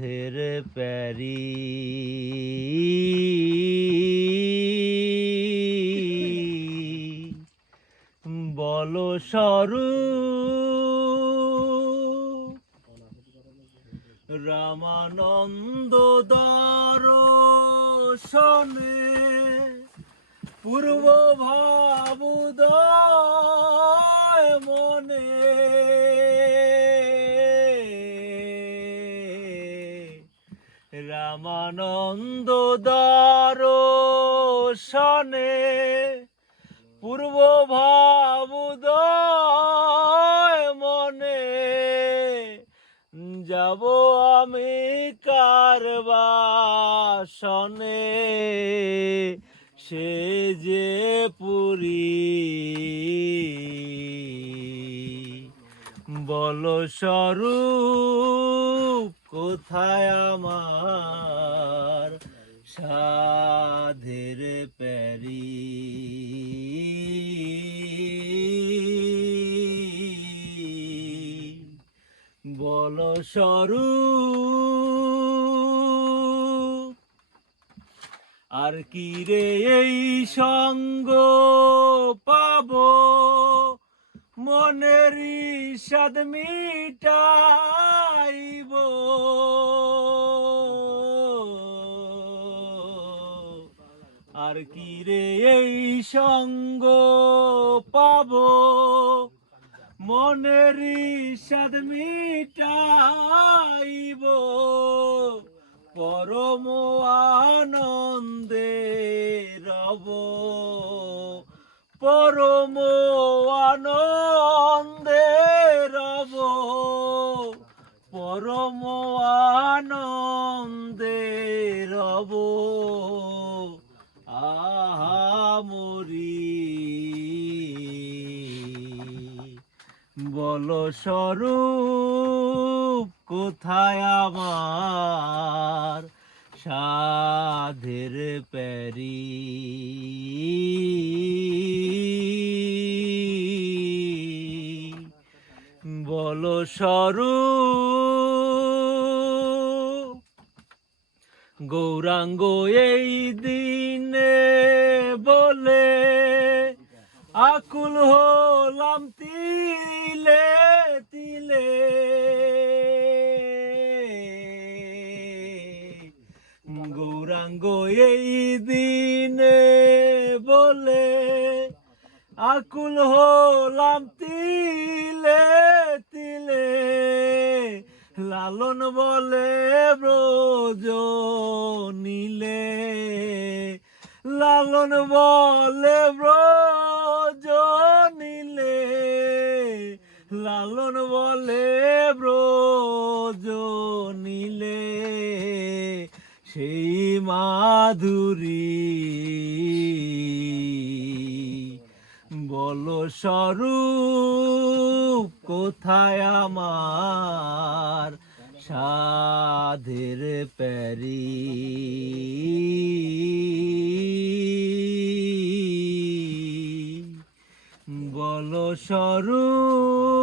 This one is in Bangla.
সাধের প্যারি। বলো সরু রামানন্দ দর্শনে পূর্ব ভাবুদয় রামানন্দ দর্শনে পূর্ব ভাবুদয় মনে যাব আমি কারবাসনে। সে যে পুরী। বল স্বরূপ কোথায় আমার সাধের প্যারি? বল স্বরূপ আর কি রে এই সঙ্গ পাবো? মনের সাদ মিটাইব আর কি রে এই সঙ্গ পাব? মনের সাদ মিটাইব। পরম আনন্দে রব। পরম পরম আনন্দে রব আহা মরি। বল স্বরূপ কোথায় আমার সাধের প্যারি? বল স্বরূপ গৌরাঙ্গ এই দিনে বলে, আকুল হলাম তিলে তিলে। গৌরাঙ্গ এই দিনে বলে, আকুল হলাম তিলে তিলে। লালন নীলে লালন বলে ব্রজ নীলে, লালন বলে ব্রজ নীলে, সেই মাধুরী বলো স্বরূপ কোথায় আমার? সাধের প্যারি। বলো স্বরূপ